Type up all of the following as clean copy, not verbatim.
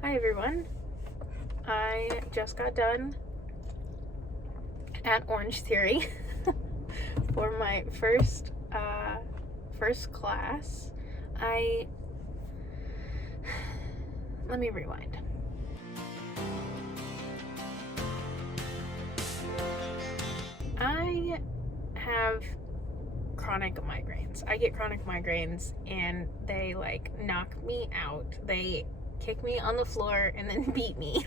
Hi everyone. I just got done at OrangeTheory for my first class. Let me rewind. I have chronic migraines. I get chronic migraines and they knock me out. They kick me on the floor and then beat me.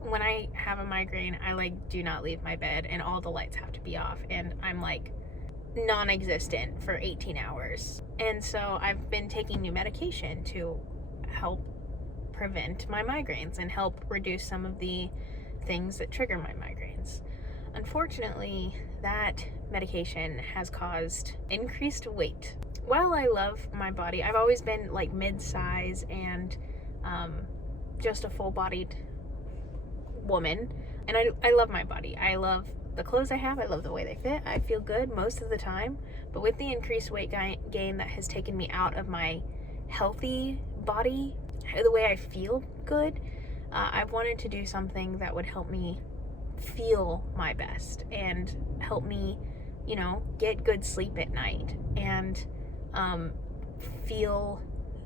When I have a migraine, I do not leave my bed and all the lights have to be off and I'm non-existent for 18 hours. And so I've been taking new medication to help prevent my migraines and help reduce some of the things that trigger my migraines. Unfortunately, that medication has caused increased weight. While I love my body, I've always been mid-size and just a full-bodied woman, and I love my body. I love the clothes I have. I love the way they fit. I feel good most of the time, but with the increased weight gain that has taken me out of my healthy body, the way I feel good, I've wanted to do something that would help me feel my best and help me, get good sleep at night and feel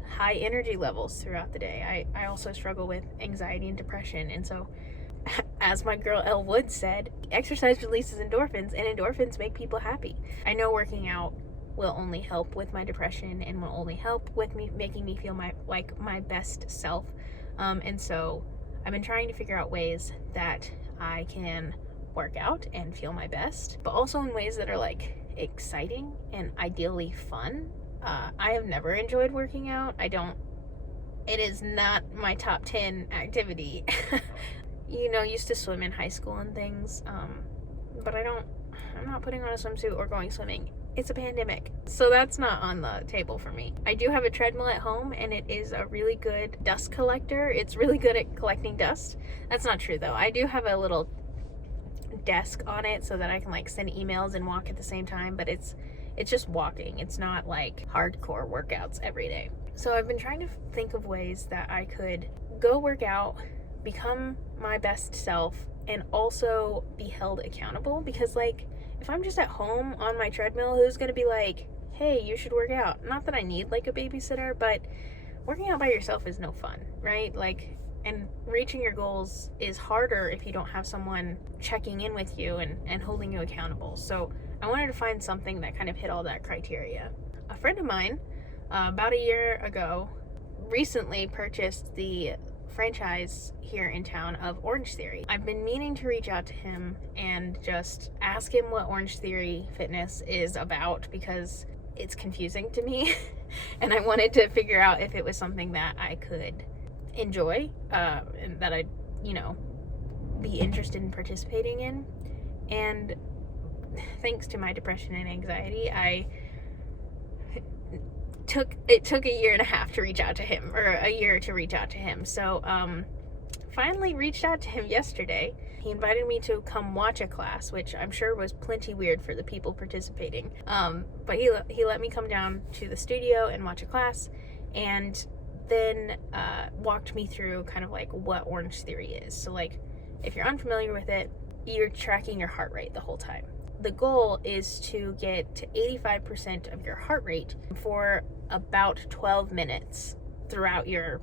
high energy levels throughout the day. I also struggle with anxiety and depression, and so as my girl Elle Wood said, exercise releases endorphins, and endorphins make people happy. I know working out will only help with my depression and will only help with me making me feel my best self. And so I've been trying to figure out ways that I can work out and feel my best, but also in ways that are exciting and ideally fun. I have never enjoyed working out. It is not my top 10 activity. Used to swim in high school and things, but I'm not putting on a swimsuit or going swimming. It's a pandemic, so that's not on the table for me. I do have a treadmill at home, and it is a really good dust collector. It's really good at collecting dust. That's not true, though. I do have a little desk on it so that I can send emails and walk at the same time, but it's just walking. It's not hardcore workouts every day. So I've been trying to think of ways that I could go work out, become my best self, and also be held accountable, because if I'm just at home on my treadmill, who's gonna be hey, you should work out? Not that I need a babysitter, but working out by yourself is no fun, right? And reaching your goals is harder if you don't have someone checking in with you and holding you accountable. So I wanted to find something that kind of hit all that criteria. A friend of mine, about a year ago, recently purchased the franchise here in town of OrangeTheory. I've been meaning to reach out to him and just ask him what OrangeTheory Fitness is about, because it's confusing to me and I wanted to figure out if it was something that I could enjoy and that I'd be interested in participating in. And thanks to my depression and anxiety, it took a year and a half to reach out to him, or a year to reach out to him. So finally reached out to him yesterday. He invited me to come watch a class, which I'm sure was plenty weird for the people participating. But he let me come down to the studio and watch a class, and then walked me through kind of what OrangeTheory is. So if you're unfamiliar with it, you're tracking your heart rate the whole time. The goal is to get to 85% of your heart rate for about 12 minutes throughout your,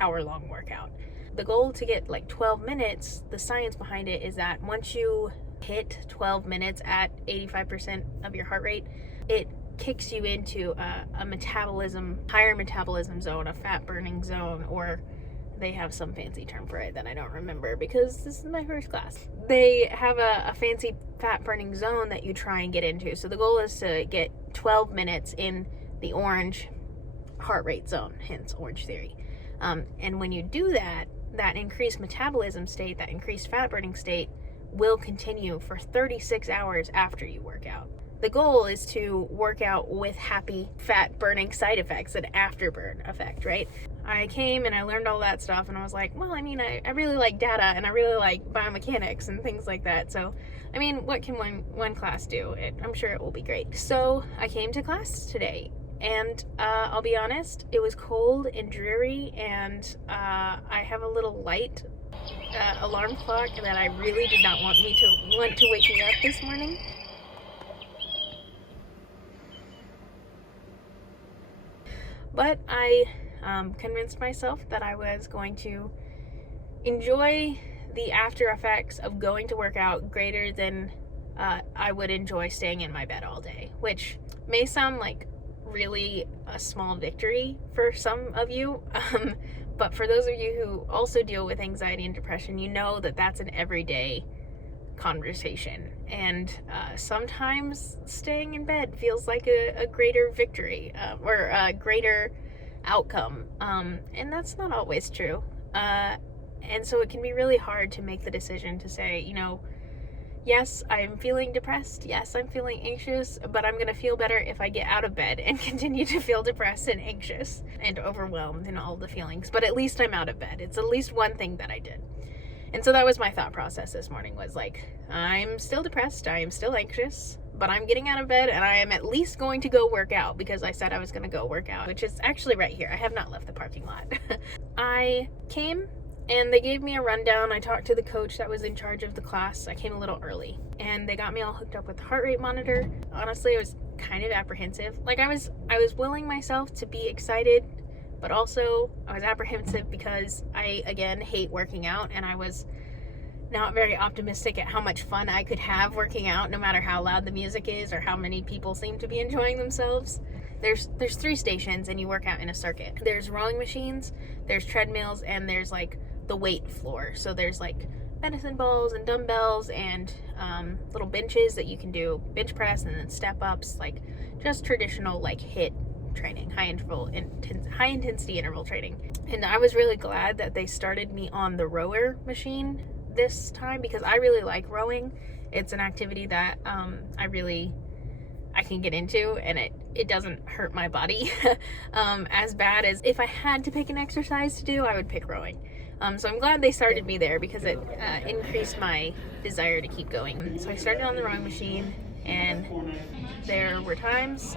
hour-long workout. The goal to get 12 minutes, the science behind it is that once you hit 12 minutes at 85% of your heart rate, it kicks you into a higher metabolism zone, a fat burning zone, or they have some fancy term for it that I don't remember because this is my first class. They have a fancy fat burning zone that you try and get into. So the goal is to get 12 minutes in the orange heart rate zone, hence OrangeTheory. And when you do that, that increased metabolism state, that increased fat burning state, will continue for 36 hours after you work out. The goal is to work out with happy fat burning side effects, an afterburn effect, right? I came and I learned all that stuff and I was like, well, I really like data and I really like biomechanics and things like that. So, what can one class do? I'm sure it will be great. So I came to class today And I'll be honest, it was cold and dreary, and I have a little light alarm clock that I really did not want to wake me up this morning. But I convinced myself that I was going to enjoy the after effects of going to work out greater than I would enjoy staying in my bed all day, which may sound like really a small victory for some of you, but for those of you who also deal with anxiety and depression, you know that that's an everyday conversation, and sometimes staying in bed feels like a greater victory or a greater outcome, and that's not always true, and so it can be really hard to make the decision to say, you know, yes, I'm feeling depressed, yes, I'm feeling anxious, but I'm gonna feel better if I get out of bed and continue to feel depressed and anxious and overwhelmed and all the feelings, but at least I'm out of bed. It's at least one thing that I did. And so that was my thought process this morning, was like, I'm still depressed, I am still anxious, but I'm getting out of bed and I am at least going to go work out because I said I was going to go work out, which is actually right here. I have not left the parking lot. I came and they gave me a rundown. I talked to the coach that was in charge of the class. I came a little early and they got me all hooked up with the heart rate monitor. Honestly, I was kind of apprehensive. Like I was willing myself to be excited, but also I was apprehensive because I, again, hate working out, and I was not very optimistic at how much fun I could have working out, no matter how loud the music is or how many people seem to be enjoying themselves. There's 3 stations and you work out in a circuit. There's rowing machines, there's treadmills, and there's like the weight floor. So there's like medicine balls and dumbbells and little benches that you can do bench press and then step ups, like just traditional like HIIT training, high intensity interval training. And I was really glad that they started me on the rower machine this time because I really like rowing. It's an activity that I can get into, and it doesn't hurt my body as bad as if I had to pick an exercise to do, I would pick rowing. So I'm glad they started me there because it increased my desire to keep going. So I started on the rowing machine, and there were times,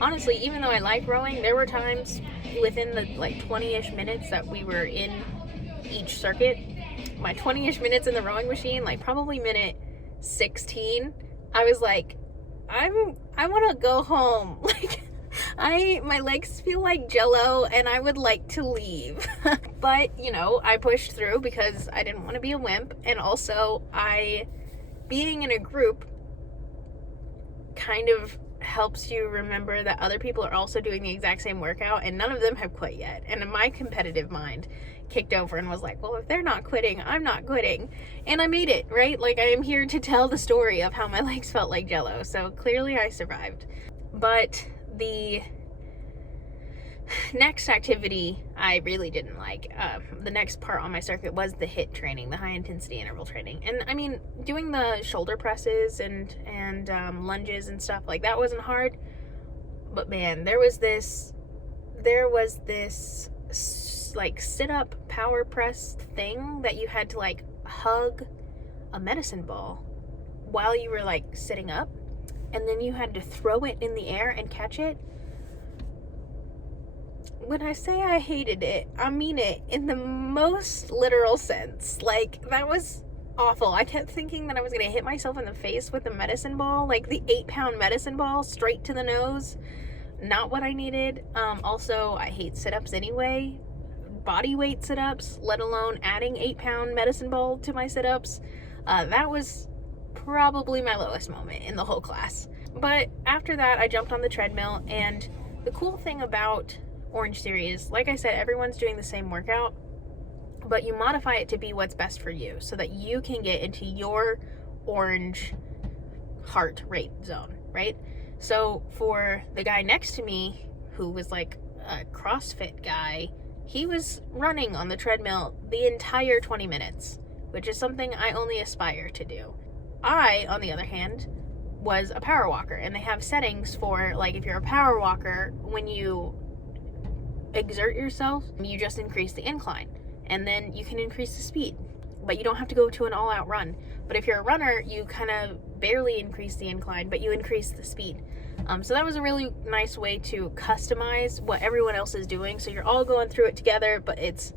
honestly, even though I like rowing, there were times within the like 20-ish minutes that we were in each circuit, my 20-ish minutes in the rowing machine, like probably minute 16, I was like, I want to go home. Like my legs feel like jello and I would like to leave. But, you know, I pushed through because I didn't want to be a wimp, and also being in a group kind of helps you remember that other people are also doing the exact same workout and none of them have quit yet. And my competitive mind kicked over and was like, well, if they're not quitting, I'm not quitting. And I made it, right? Like, I am here to tell the story of how my legs felt like jello. So clearly I survived. But the next activity I really didn't like. The next part on my circuit was the HIIT training, the high intensity interval training. And I mean, doing the shoulder presses and lunges and stuff, like that wasn't hard. But man, there was this like sit up power press thing that you had to like hug a medicine ball while you were like sitting up, and then you had to throw it in the air and catch it. When I say I hated it, I mean it in the most literal sense. Like, that was awful. I kept thinking that I was going to hit myself in the face with a medicine ball, like the 8-pound medicine ball straight to the nose. Not what I needed. Also, I hate sit-ups anyway. Body weight sit-ups, let alone adding 8-pound medicine ball to my sit-ups. That was probably my lowest moment in the whole class. But after that, I jumped on the treadmill, and the cool thing about OrangeTheory is, like I said, everyone's doing the same workout, but you modify it to be what's best for you so that you can get into your orange heart rate zone, right? So for the guy next to me, who was like a CrossFit guy, he was running on the treadmill the entire 20 minutes, which is something I only aspire to do. I, on the other hand, was a power walker, and they have settings for, like, if you're a power walker, when you exert yourself, you just increase the incline, and then you can increase the speed, but you don't have to go to an all-out run. But if you're a runner, you kind of barely increase the incline, but you increase the speed. So that was a really nice way to customize what everyone else is doing. So you're all going through it together, but it's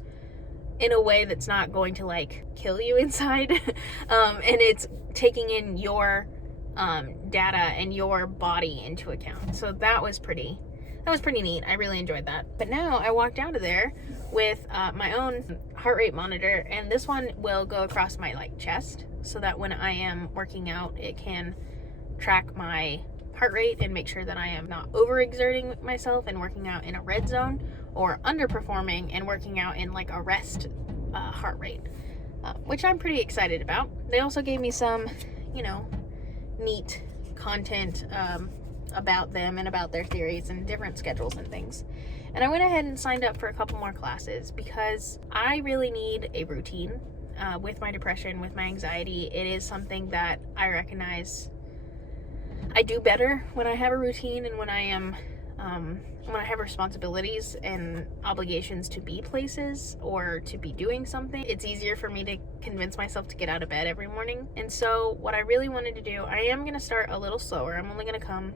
in a way that's not going to like kill you inside. And it's taking in your data and your body into account. So that was pretty neat. I really enjoyed that. But now I walked out of there with my own heart rate monitor, and this one will go across my like chest, so that when I am working out, it can track my heart rate and make sure that I am not overexerting myself and working out in a red zone, or underperforming and working out in like a rest heart rate, which I'm pretty excited about. They also gave me some, neat content about them and about their theories and different schedules and things. And I went ahead and signed up for a couple more classes because I really need a routine with my depression, with my anxiety. It is something that I recognize I do better when I have a routine, and when I am when I have responsibilities and obligations to be places or to be doing something. It's easier for me to convince myself to get out of bed every morning. And so what I really wanted to do, I am going to start a little slower. I'm only going to come,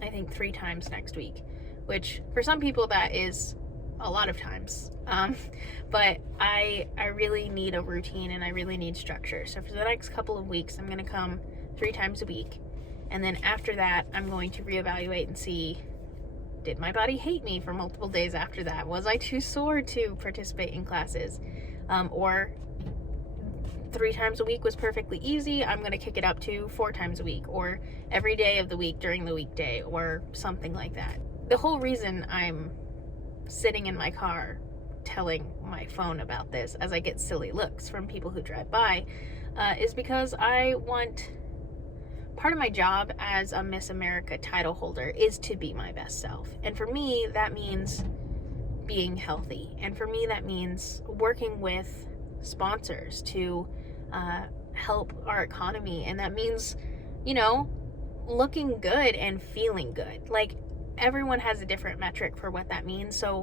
I think, 3 times next week, which for some people that is a lot of times. But I really need a routine, and I really need structure. So for the next couple of weeks, I'm going to come 3 times a week. And then after that, I'm going to reevaluate and see, did my body hate me for multiple days after that? Was I too sore to participate in classes? Or 3 times a week was perfectly easy. I'm going to kick it up to 4 times a week, or every day of the week during the weekday, or something like that. The whole reason I'm sitting in my car telling my phone about this as I get silly looks from people who drive by is because I want... Part of my job as a Miss America title holder is to be my best self. And for me, that means being healthy. And for me, that means working with sponsors to help our economy. And that means, looking good and feeling good. Like, everyone has a different metric for what that means. So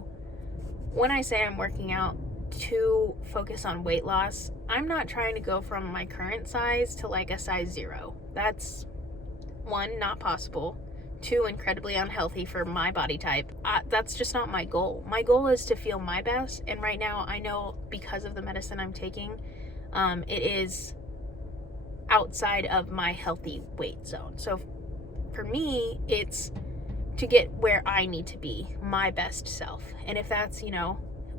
when I say I'm working out to focus on weight loss, I'm not trying to go from my current size to like a size 0. That's 1, not possible. 2, incredibly unhealthy for my body type. That's just not my goal. My goal is to feel my best, and right now I know, because of the medicine I'm taking, it is outside of my healthy weight zone. So for me, it's to get where I need to be, my best self. And if that's,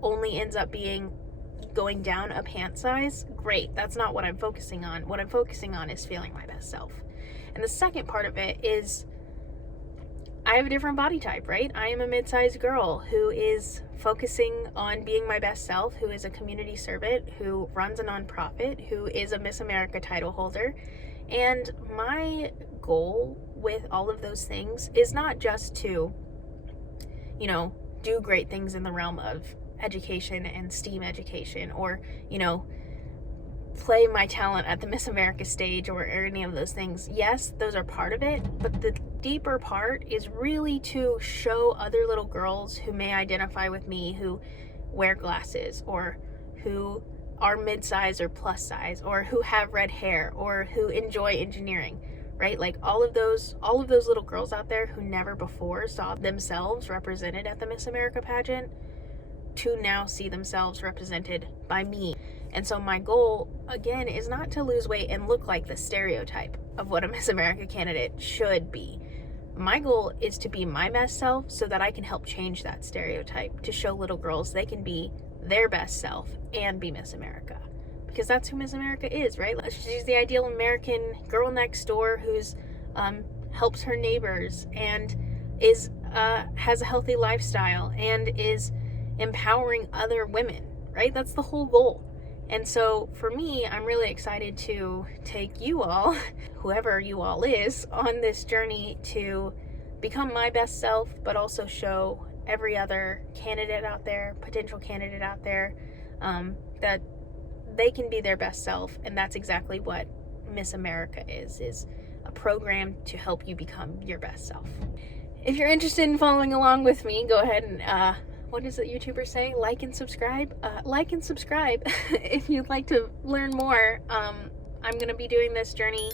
only ends up being going down a pant size, great. That's not what I'm focusing on. What I'm focusing on is feeling my best self. And the second part of it is, I have a different body type, right? I am a mid-sized girl who is focusing on being my best self, who is a community servant, who runs a nonprofit, who is a Miss America title holder. And my goal with all of those things is not just to, do great things in the realm of education and STEAM education, or, play my talent at the Miss America stage, or any of those things. Yes, those are part of it, but the deeper part is really to show other little girls who may identify with me, who wear glasses, or who are mid-size or plus size, or who have red hair, or who enjoy engineering, right? Like all of those little girls out there who never before saw themselves represented at the Miss America pageant, to now see themselves represented by me. And so my goal, again, is not to lose weight and look like the stereotype of what a Miss America candidate should be. My goal is to be my best self so that I can help change that stereotype, to show little girls they can be their best self and be Miss America. Because that's who Miss America is, right? She's the ideal American girl next door who's helps her neighbors, and is has a healthy lifestyle, and is empowering other women, right? That's the whole goal. And so for me, I'm really excited to take you all, whoever you all is, on this journey to become my best self, but also show every other candidate out there, potential candidate out there, that they can be their best self. And that's exactly what Miss America is a program to help you become your best self. If you're interested in following along with me, go ahead and what does the YouTuber say? Like and subscribe. Like and subscribe if you'd like to learn more. I'm going to be doing this journey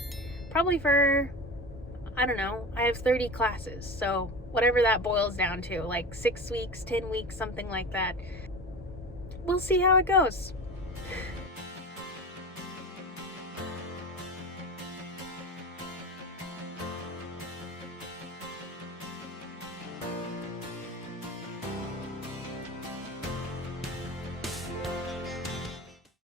probably for, I don't know, I have 30 classes, so whatever that boils down to, like 6 weeks, 10 weeks, something like that. We'll see how it goes.